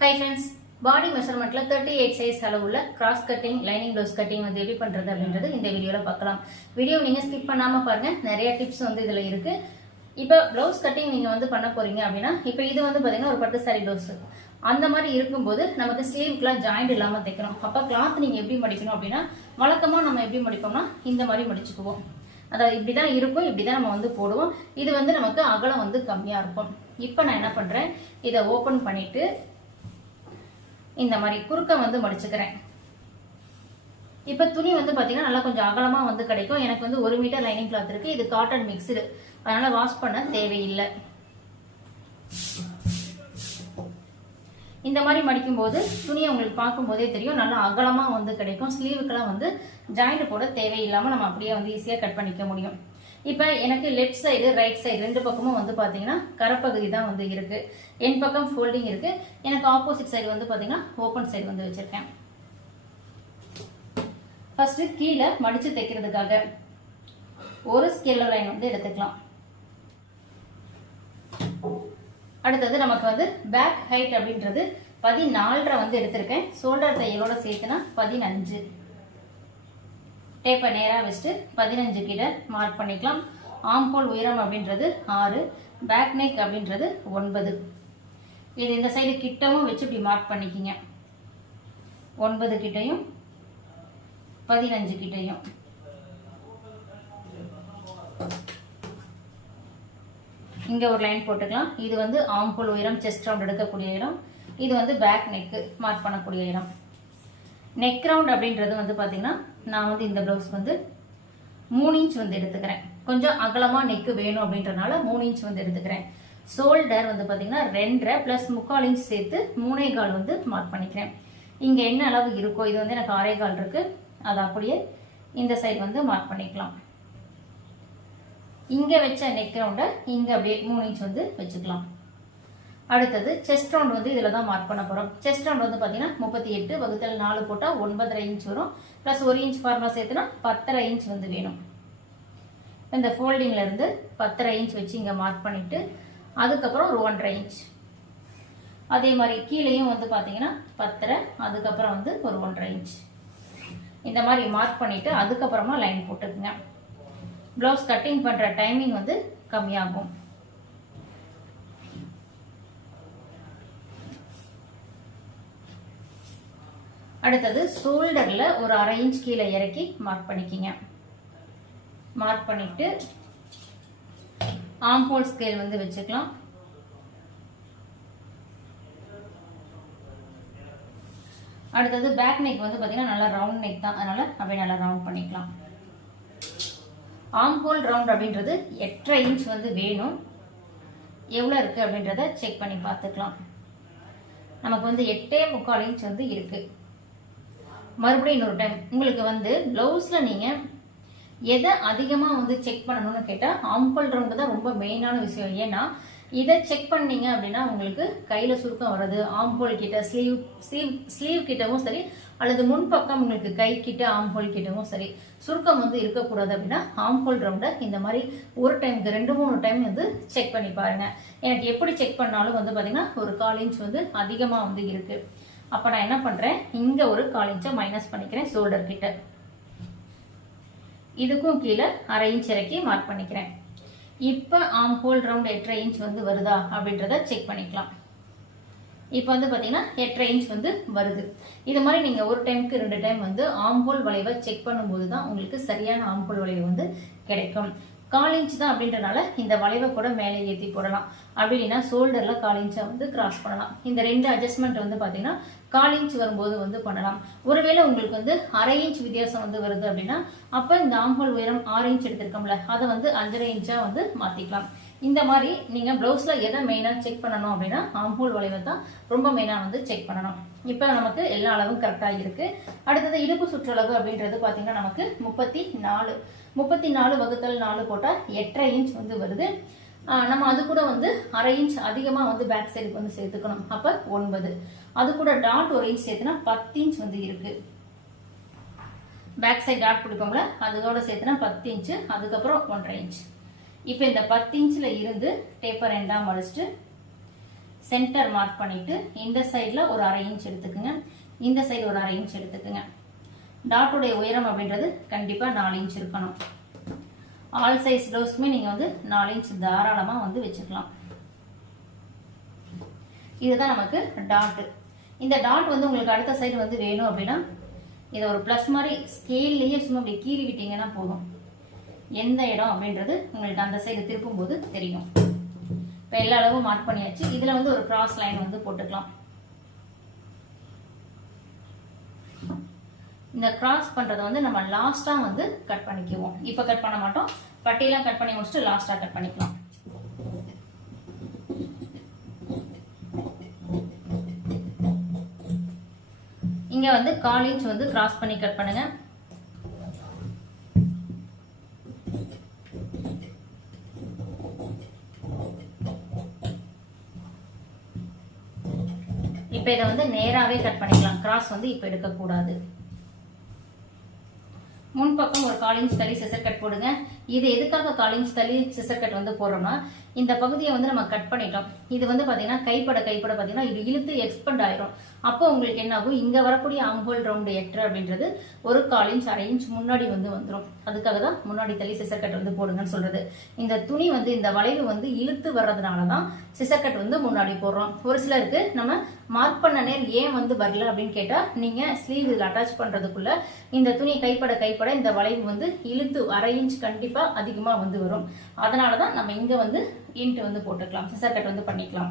High friends body மெஷர்மெண்ட்ல thirty eight size அளவுள்ள cross cutting lining blouse cutting வந்து எப்படி பண்றது அப்படின்றது இந்த வீடியோல பார்க்கலாம். வீடியோ நீங்க ஸ்கிப் பண்ணாம பாருங்க. நிறைய டிப்ஸ் வந்து இதுல இருக்கு. இப்போ ப்ளவுஸ் கட்டிங் நீங்க வந்து பண்ண போறீங்க அப்படின்னா இப்போ இது வந்து பாத்தீங்கன்னா ஒரு பட்டு சாரி ப்ளவுஸ் அந்த மாதிரி இருக்கும்போது நமக்கு ஸ்லீவ்க்குலாம் ஜாயிண்ட் இல்லாம தைக்கணும். அப்ப கிளாத் நீங்க எப்படி மடிக்கணும் அப்படின்னா வழக்கமா நம்ம எப்படி மடிப்போம்னா இந்த மாதிரி மடிச்சுக்குவோம். அதாவது இப்படிதான் இருக்கும் இப்படிதான் நம்ம வந்து போடுவோம். இது வந்து நமக்கு அகலம் வந்து கம்மியா இருக்கும். இப்போ நான் என்ன பண்றேன்? இதை ஓபன் பண்ணிட்டு இந்த மாதிரி குறுக்க வந்து மடிச்சுக்கிறேன். இப்போ துணி வந்து பார்த்தீங்கன்னா நல்லா கொஞ்சம் அகலமா வந்து கிடைக்கும். எனக்கு வந்து ஒரு மீட்டர் லைனிங் கிளாத் இருக்கு. இது காட்டன் மிக்சடு அதனால வாஷ் பண்ண தேவையில்லை. இந்த மாதிரி மடிக்கும் போது துணியை உங்களுக்கு பார்க்கும்போதே தெரியும். நல்லா அகலமா வந்து கிடைக்கும். ஸ்லீவுக்கெல்லாம் வந்து ஜாயிண்ட் போட தேவையில்லாம நம்ம அப்படியே வந்து ஈஸியா கட் பண்ணிக்க முடியும். இப்போ எனக்கு லெஃப்ட் சைடு ரைட் சைடு ரெண்டு பக்கமும் வந்து பார்த்தீங்கன்னா கரப்பகுதி தான் வந்து இருக்கு. என் பக்கம் ஃபோல்டிங் இருக்கு. எனக்கு ஆப்போசிட் சைடு வந்து பார்த்தீங்கன்னா ஓப்பன் சைடு வந்து வச்சிருக்கேன். ஃபர்ஸ்ட் கீழே மடிச்சு தைக்கிறதுக்காக ஒரு ஸ்கெல்ல லைன் வந்து எடுத்துக்கலாம். அடுத்தது நமக்கு வந்து பேக் ஹைட் அப்படின்றது பதினாலரை வந்து எடுத்திருக்கேன். ஷோல்டர் தையலோட சேர்த்துனா பதினஞ்சு. டேப்பை நேராக வச்சுட்டு பதினஞ்சு கிட்ட மார்க் பண்ணிக்கலாம். ஆம்போல் உயரம் அப்படின்றது ஆறு பேக் நெக் அப்படின்றது ஒன்பது. இது இந்த சைடு கிட்டவும் வச்சு இப்படி மார்க் பண்ணிக்கிங்க. ஒன்பது கிட்டையும் பதினஞ்சு கிட்டையும். இங்க ஒரு லைன் போட்டுக்கலாம். இது வந்து ஆம்பூல் உயரம் செஸ்ட் ரவுண்ட் எடுக்கக்கூடிய இடம். இது வந்து பேக் நெக்கு மார்க் பண்ணக்கூடிய இடம். நெக் ரவுண்ட் அப்படின்றது வந்து பாத்தீங்கன்னா நான் வந்து இந்த ப்ளவுஸ் வந்து மூணு இன்ச் வந்து எடுத்துக்கிறேன். கொஞ்சம் அகலமா நெக்கு வேணும் அப்படின்றனால மூணு இன்ச் வந்து எடுத்துக்கிறேன். ஷோல்டர் வந்து பாத்தீங்கன்னா ரெண்டரை பிளஸ் முக்கால் இன்ச் சேர்த்து மூணே கால் வந்து மார்க் பண்ணிக்கிறேன். இங்க என்ன அளவு இருக்கோ இது வந்து எனக்கு ஆறே கால் இருக்கு. அது அப்படியே இந்த சைடு வந்து மார்க் பண்ணிக்கலாம். இங்க வச்ச நெக் ரவுண்டை இங்க அப்படியே மூணு இன்ச் வந்து வச்சுக்கலாம். அடுத்தது செஸ்ட் ரவுண்ட் வந்து இதில் தான் மார்க் பண்ண போகிறோம் செஸ்ட் ரவுண்ட் வந்து பார்த்தீங்கன்னா முப்பத்தி எட்டு வகுத்தல் நாலு போட்டால் ஒன்பதரை இன்ச் வரும். ப்ளஸ் ஒரு இன்ச் ஃபார்முலா சேர்த்துனா பத்தரை இன்ச் வந்து வேணும். இந்த ஃபோல்டிங்லேருந்து பத்தரை இன்ச் வச்சு இங்கே மார்க் பண்ணிவிட்டு அதுக்கப்புறம் ஒரு ஒன்றரை இன்ச் அதே மாதிரி கீழேயும் வந்து பார்த்தீங்கன்னா பத்தரை அதுக்கப்புறம் வந்து ஒரு ஒன்றரை இன்ச் இந்த மாதிரி மார்க் பண்ணிவிட்டு அதுக்கப்புறமா லைன் போட்டுக்குங்க. ப்ளவுஸ் கட்டிங் பண்ணுற டைமிங் வந்து கம்மியாகும். அடுத்தது ஷோல்டரில் ஒரு அரை இன்ச் கீழே இறக்கி மார்க் பண்ணிக்கிங்க. மார்க் பண்ணிட்டு ஆம்போல் ஸ்கேல் வந்து வச்சுக்கலாம். அடுத்தது பேக் நெக் வந்து பார்த்தீங்கன்னா நல்லா ரவுண்ட் நெக் தான். அதனால அப்படியே நல்லா ரவுண்ட் பண்ணிக்கலாம். ஆம்போல் ரவுண்ட் அப்படின்றது எட்டரை இன்ச் வந்து வேணும். எவ்வளோ இருக்குது அப்படின்றத செக் பண்ணி பார்த்துக்கலாம். நமக்கு வந்து எட்டே முக்கால் இன்ச் வந்து இருக்குது மறுபடியும் இன்னொரு டைம் உங்களுக்கு வந்து ப்ளவுஸில் நீங்கள் எதை அதிகமாக வந்து செக் பண்ணணும்னு கேட்டால் ஆம்பல் ரவுண்டு தான் ரொம்ப மெயினான விஷயம். ஏன்னா இதை செக் பண்ணீங்க அப்படின்னா உங்களுக்கு கையில் சுருக்கம் வர்றது ஆம்போல் கிட்ட ஸ்லீவ் ஸ்லீவ் ஸ்லீவ் கிட்டவும் சரி அல்லது முன்பக்கம் உங்களுக்கு கை கிட்ட ஆம்போல் கிட்டவும் சரி சுருக்கம் வந்து இருக்கக்கூடாது அப்படின்னா ஆம்போல் ரவுண்டை இந்த மாதிரி ஒரு டைமுக்கு ரெண்டு மூணு டைம் வந்து செக் பண்ணி பாருங்க. எனக்கு எப்படி செக் பண்ணாலும் வந்து பார்த்தீங்கன்னா ஒரு கால் இன்ச் வந்து அதிகமாக வந்து இருக்குது அப்போ நான் என்ன பண்ணுறேன் இங்கே ஒரு கால் இன்ச்சை மைனஸ் பண்ணிக்கிறேன் ஷோல்டர் கிட்ட. இதுக்கும் கீழே அரை இன்ச் இறக்கி மார்க் பண்ணிக்கிறேன். இப்போ ஆம் ஹோல் ரவுண்ட் எட்டரை இன்ச் வந்து வருதா அப்படின்றத செக் பண்ணிக்கலாம். இப்போ வந்து பார்த்தீங்கன்னா எட்டரை இன்ச் வந்து வருது. இது மாதிரி நீங்கள் ஒரு டைமுக்கு ரெண்டு டைம் வந்து ஆம்போல் வளைவை செக் பண்ணும்போது தான் உங்களுக்கு சரியான ஆம்போல் வளைவு வந்து கிடைக்கும். கால் இன்ச் தான் அப்படின்றனால இந்த வளைவை கூட மேலே ஏற்றி போடலாம். அப்படின்னா ஷோல்டரில் கால் இன்ச்சை வந்து கிராஸ் பண்ணலாம். இந்த ரெண்டு அட்ஜஸ்ட்மெண்ட் வந்து பார்த்தீங்கன்னா கால் இன்ச் வரும்போது வந்து பண்ணலாம். ஒருவேளை உங்களுக்கு வந்து அரை இன்ச் வித்தியாசம் வந்து வருது அப்படின்னா அப்போ இந்த ஆம்பல் உயரம் ஆறு இன்ச் எடுத்திருக்கோம்ல அதை வந்து அஞ்சரை இன்ச்சாக வந்து மாற்றிக்கலாம் இந்த மாதிரி நீங்கள் ப்ளவுஸில் எதை மெயினாக செக் பண்ணணும் அப்படின்னா ஆம்பூல் வளைவை தான் ரொம்ப மெயினாக வந்து செக் பண்ணணும். இப்போ நமக்கு எல்லா அளவும் கரெக்டாக இருக்கு. அடுத்தது இடுப்பு சுற்றளவு அப்படின்றது பார்த்தீங்கன்னா நமக்கு முப்பத்தி நாலு. முப்பத்தி நாலு வகுத்தல் நாலு போட்டால் எட்டரை இன்ச் வந்து வருது. நம்ம அது கூட வந்து அரை இன்ச் அதிகமாக வந்து பேக் சைடுக்கு வந்து சேர்த்துக்கணும். அப்போ ஒன்பது. அது கூட டாட் ஒரு இன்ச் சேர்த்துனா பத்து இன்ச் வந்து இருக்கு. பேக் சைடு டாட் கொடுப்போம்ல அதோட சேர்த்துனா பத்து இன்ச்சு அதுக்கப்புறம் ஒன்றரை இன்ச் இப்போ இந்த பத்து இன்ச்சில் இருந்து டேப்பர் ரெண்டாம் மடிச்சுட்டு சென்டர் மார்க் பண்ணிவிட்டு இந்த சைடில் ஒரு அரை இன்ச் எடுத்துக்குங்க. இந்த சைடு ஒரு அரை இன்ச் எடுத்துக்குங்க. டாட்டுடைய உயரம் அப்படின்றது கண்டிப்பாக நாலு இன்ச் இருக்கணும். ஆல் சைஸ் ப்ளவுஸ்க்குமே நீங்கள் வந்து நாலு இன்ச் தாராளமாக வந்து வச்சுக்கலாம். இதுதான் நமக்கு டாட்டு. இந்த டாட் வந்து உங்களுக்கு அடுத்த சைடு வந்து வேணும் அப்படின்னா இதை ஒரு ப்ளஸ் மாதிரி ஸ்கேல்லையே சும்மா அப்படி கீறி விட்டீங்கன்னா போதும். எந்த இடம் அப்படின்றது உங்களுக்கு அந்த சைடு திருப்பும் போது தெரியும். இப்போ எல்லா அளவும் மார்க் பண்ணியாச்சு. இதில் வந்து ஒரு கிராஸ் லைன் வந்து போட்டுக்கலாம். இந்த கிராஸ் பண்ணுறதை வந்து நம்ம லாஸ்ட்டாக வந்து கட் பண்ணிக்குவோம். இப்போ கட் பண்ண மாட்டோம். பட்டியெல்லாம் கட் பண்ணி முடிச்சுட்டு லாஸ்ட்டாக கட் பண்ணிக்கலாம். இங்கே வந்து கால் இன்ச் வந்து கிராஸ் பண்ணி கட் பண்ணுங்க. இப்போ இதை வந்து நேராகவே கட் பண்ணிக்கலாம். கிராஸ் வந்து இப்போ எடுக்கக்கூடாது. முன் பக்கம் ஒரு கால் இன்ச் தள்ளி சிசர் கட் போடுங்க. இது எதுக்காக கால் இன்ச் தள்ளி சிசர் கட் வந்து போடுறோம்னா இந்த பகுதியை வந்து நம்ம கட் பண்ணிட்டோம். இது வந்து பார்த்தீங்கன்னா கைப்பட கைப்பட பார்த்தீங்கன்னா இது இழுத்து எக்ஸ்பெண்ட் ஆயிரும். அப்போ உங்களுக்கு என்ன ஆகும்? இங்கே வரக்கூடிய ஆம்போல் ரவுண்டு எட்டு அப்படின்றது ஒரு கால் இன்ச் அரை இன்ச் முன்னாடி வந்து வந்துடும் அதுக்காக தான் முன்னாடி தள்ளி சிசர் கட் வந்து போடுங்கன்னு சொல்றது. இந்த துணி வந்து இந்த வளைவு வந்து இழுத்து வர்றதுனால தான் சிசர் கட் வந்து முன்னாடி போடுறோம். ஒரு சிலருக்கு நம்ம மார்க் பண்ண நேர் ஏன் வந்து வரல அப்படின்னு கேட்டால் நீங்கள் ஸ்லீவ் இதில் அட்டாச் பண்ணுறதுக்குள்ள இந்த துணி கைப்பட கைப்பட இந்த வளைவு வந்து இழுத்து அரை இன்ச் கண்டிப்பாக அதிகமாக வந்து வரும். அதனால தான் நம்ம இங்கே வந்து இன்ட்டு வந்து போட்டுக்கலாம் சிசர் கட் வந்து பண்ணிக்கலாம்.